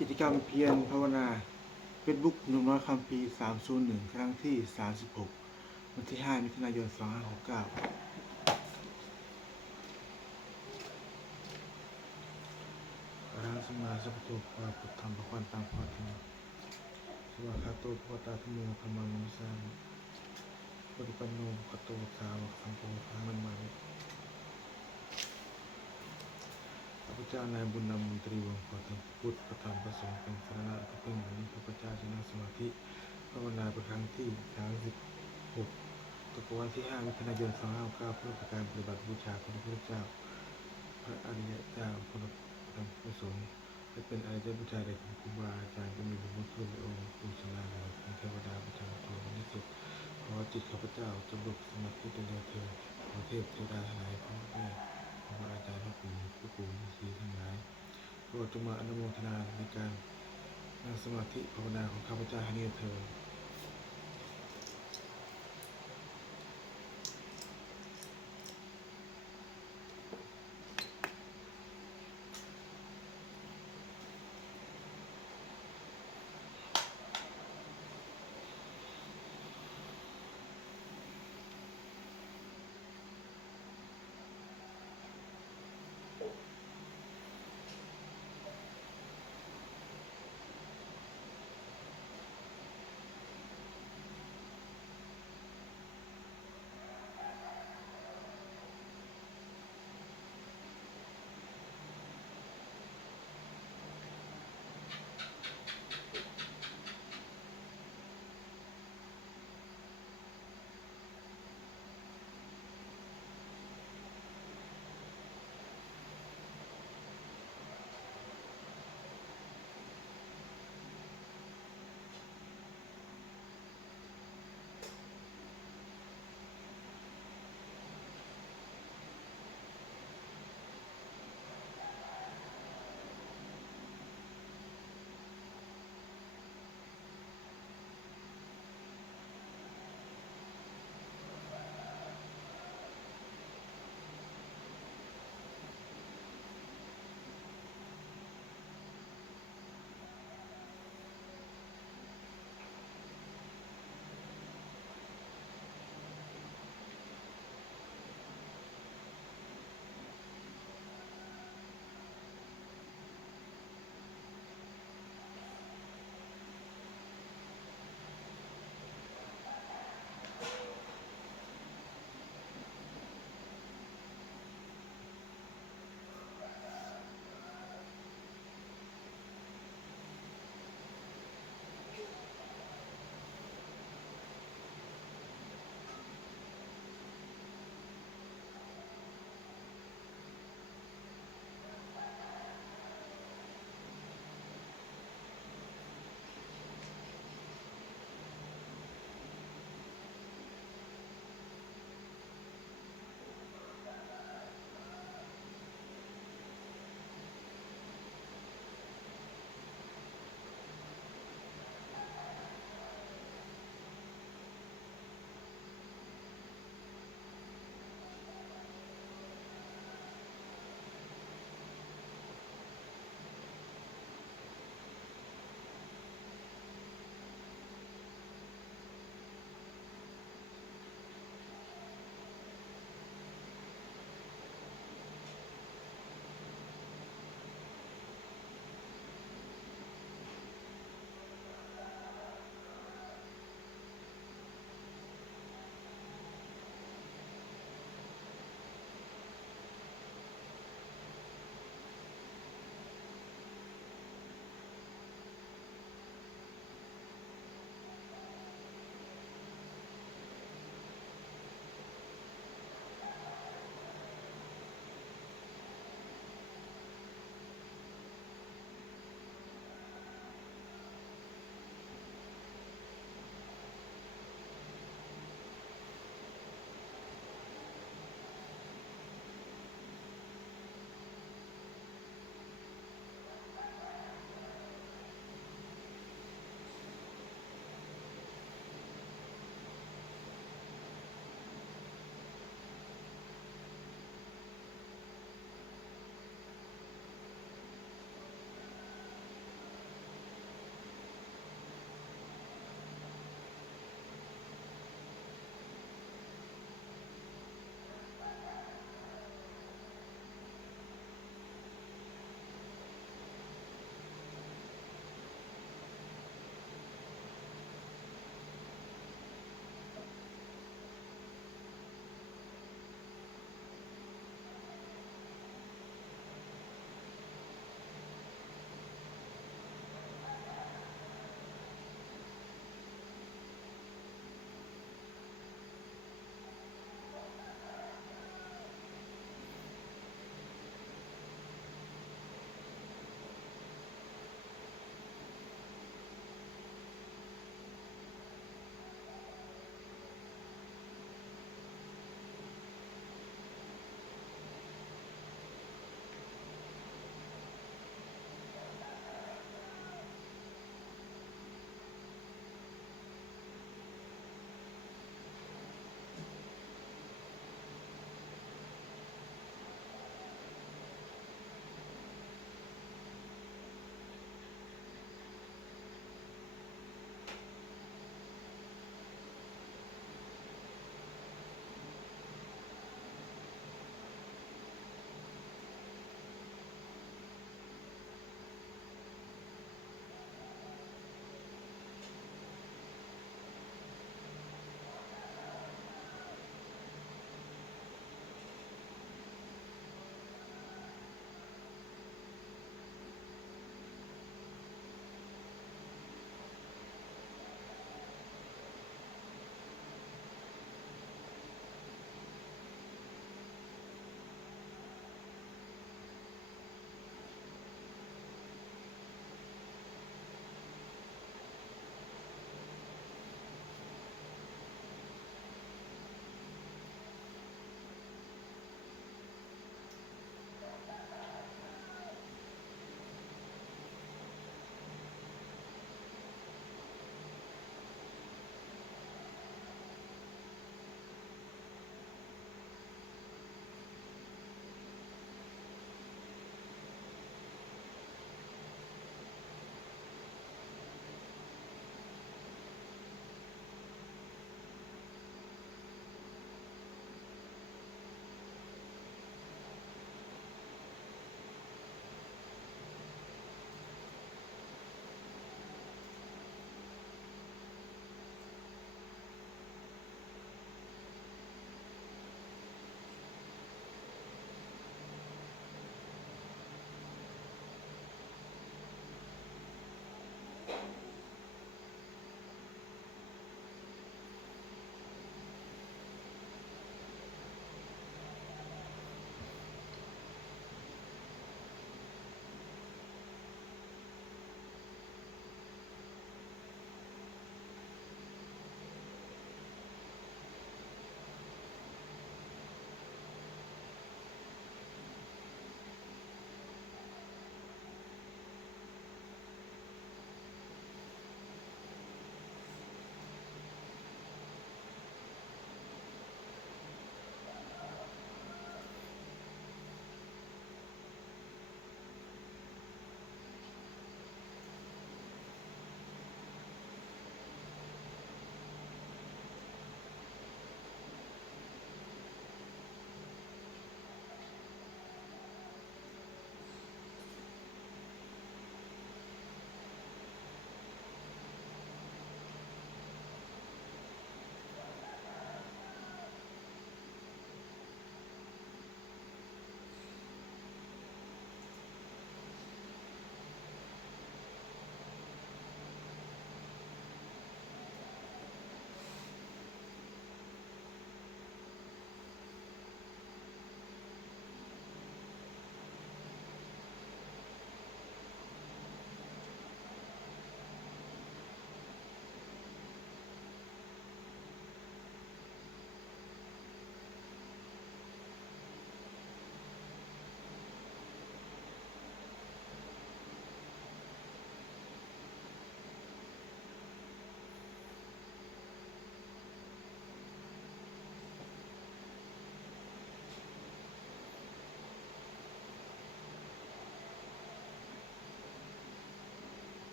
กิจกรรมเพียรภาวนา Facebook หนุ่มน้อยคัมภีร์301 ครั้งที่ 36 วันที่ 5 มิถุนายน 2569อรหังสัมมาสัมพุทโธภะพุทธังภะคะวันตังภะคะวังสวากขาโตภะคะวะตาธัมโมธัมมังนัมสสามิปฏิปันโนภะคะวะโตสาวกสังโฆสังฆังนามิข้าพเจ้านายบุญนำมนตรีวงศ์ขอถึงพุทธพระธรรมพระสงฆ์เป็นสรณะที่พึ่งอันนี้ข้าพเจ้าจะนั่งสมาธิภาวนาเป็นครั้งที่ 36 ตกวันที่ 5 มิถุนายน 2569 เพื่อประการปฏิบัติบูชาพระพุทธเจ้าพระอริยเจ้าพระธรรมพระสงฆ์และเป็นอริยบูชาแด่ครูบาอาจารย์จะมีบุญคุณในองค์ปู่ศรีนาถเป็นเทวดาประจำตัวนิสิตขอจิตข้าพเจ้าจงรวมสมาธิเป็นเถิดขอเทพเทวดาทั้งหลายพ่อแม่ครูบาอาจารย์พ่อปู่ฤาษีทั้งหลายโปรดจงมาอนุโมทนาในการนั่งสมาธิภาวนาของข้าพเจ้าให้นี้เถิด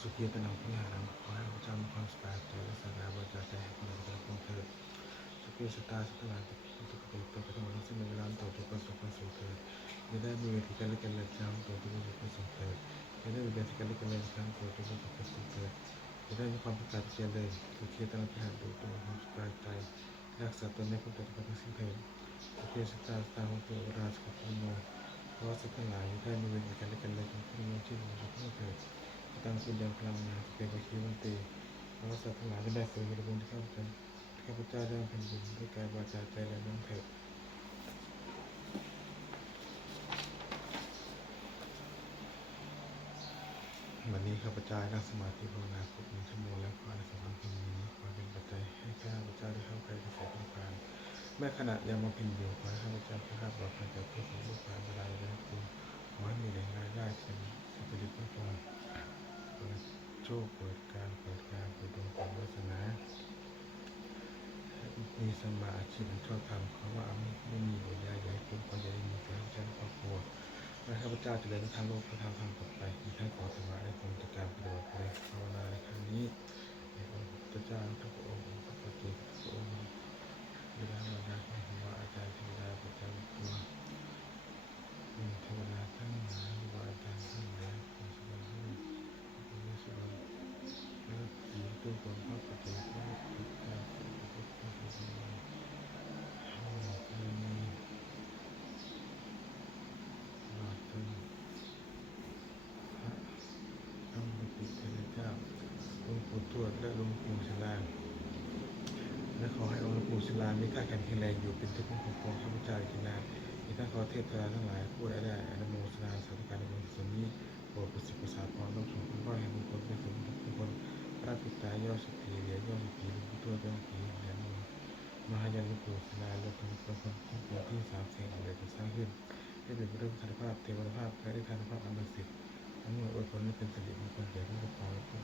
สุขีตนังพุทธานังขอให้พระเจ้ามีความสบายใจและสบายบริจาคใจให้คนอื่นเป็นคนเถิดสุขีสตาสัตว์หลายทุกข์ติดตัวกระทำทั้งสิ้นในเวลาต่อทุกประสบความสุขเถิดจะได้มีเวทีการเล่นการเล่นช้ำตัวทุกประสบความสุขเถิดจะได้มีเวทีการเล่นการเล่นช้ำตัวทุกประสบความสุขเถิดจะได้มีความประกาศเจริญสุขีตนังพิหารตัวตัวความสบายใจรักษาตนในพ้นจากทุกข์ทั้งสิ้นเถิดสุขีสตาสัตว์ของตัวราชกุมารเพราะสัตว์ทั้งหลายได้มีเวทีการเล่นการเล่นของผู้มีชื่อของพระผู้เถิดตั้งคุณยังพลังงานเป็นวิธีวันตีเพราะสัตว์ทั้งหลายได้เสวยบุญที่ข้าพเจ้าได้แผ่นดินด้วยกายวาจาใจและน้ำเถิดวันนี้ข้าพเจ้านั่งสมาธิภาวนาครบ1 ชั่วโมงแล้วขอในสำหรับคืนนี้ขอเป็นปัจจัยให้ข้าพเจ้าได้เข้าใกล้กระแสนิพพานแม้ขณะยังมาเพ็ญอยู่ขอให้ข้าพเจ้าข้าปลอดภัยจากทุกข์ของโลกภัยอันตรายและคุณขอให้มีแหล่งรายได้เช่นสุจริตมั่นคงเปิดโชคเปิดการเปิดดวงเปิดวาสนามีสมาอาชีพชอบทำเขาว่าไม่มีอุยาใหญ่คุ้มคนใหญ่มีแต่ข้าพเจ้าครอบครัวและข้าพเจ้าจะเดินทางโลกเพื่อทำต่อไปอีกทั้งขอถวายในผลจากการปฏิบัติภาวนาในครั้งนี้ในองค์พระเจ้าทุกพระองค์พระปฏิทุกพระองค์บิดามารดาของครูบาอาจารย์เทวดาประจำตัวเทวดาทั้งหลายครูบาอาจารย์ทั้งหลายขอสวรรค์ให้พระเยซูและผีตัวตนพระปฏิพระพุทธเจ้าพระพุทธเจ้าพระสงฆ์มีหลอดต้นพระธรรมปิเทระเจ้าหลวงปู่ทวดและหลวงปู่ศิลาและขอให้องค์หลวงปู่ศิลามีท่าแข็งแรงอยู่เป็นที่พึ่งของข้าพเจ้าอีกนานอีกทั้งขอเทพเจ้าทั้งหลายผู้ได้อนุโมทนาสาธุการในบุญส่วนนี้โปรดประสิทธิ์ประสาทพรน้อมส่งคุณพ่อแห่งบุคคลเป็นสมบุคคลพระปิตายอดสุขีเหรียญยอดสุขีหลวงปู่ทวดยอดสุขีเหรียญมหายันหลวงปู่ศิลาและคนทั้งปวงที่3 แสงอะไรจะสร้างขึ้นให้เป็นเรื่องธรรมภาพเทวภาพและได้ธรรมภาพอันศักดิ์สิทธิ์ทั้งหมดอวยพรให้เป็นสิริมงคลแก่ผู้ปกครองและผู้